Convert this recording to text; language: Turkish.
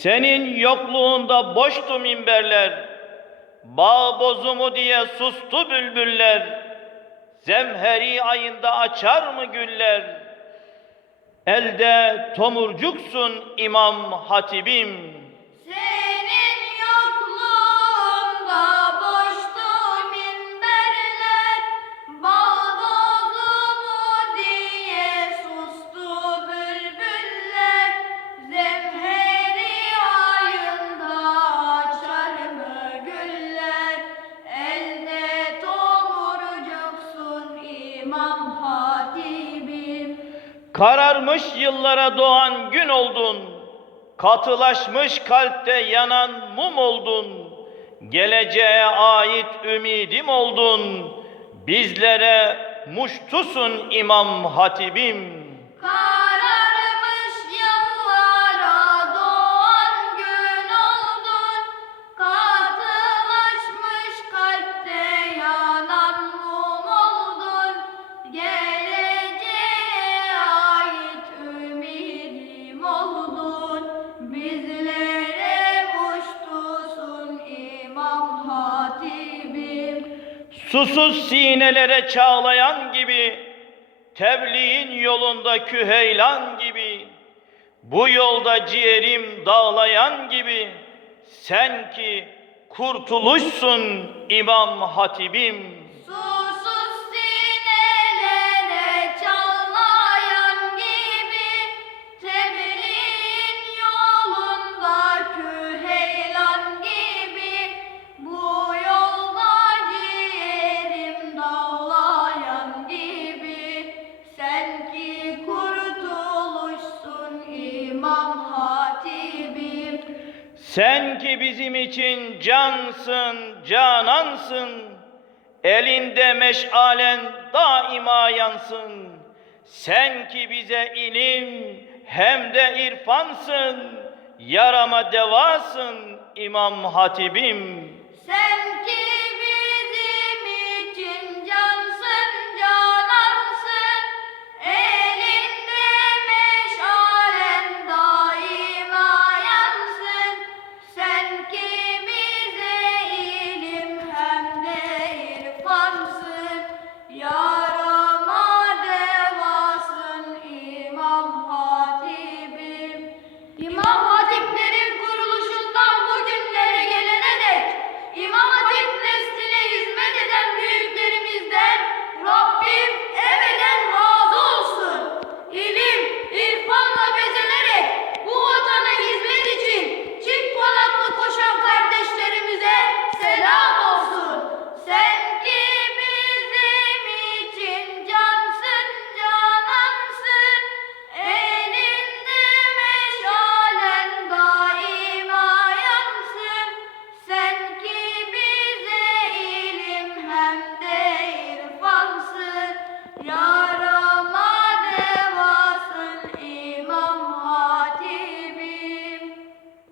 Senin yokluğunda boştu minberler, bağ bozumu diye sustu bülbüller. Zemheri ayında açar mı güller? Elde tomurcuksun imam hatibim. İmam hatibim. Kararmış yıllara doğan gün oldun. Katılaşmış kalpte yanan mum oldun. Geleceğe ait ümidim oldun. Bizlere muştusun imam hatibim. Kararmış Susuz sinelere çağlayan gibi, tebliğin yolunda küheylan gibi, bu yolda ciğerim dağlayan gibi, sen ki kurtuluşsun imam hatibim. Sen ki bizim için cansın, canansın, elinde meşalen daima yansın. Sen ki bize ilim hem de irfansın, yarama devasın imam hatibim. Okay.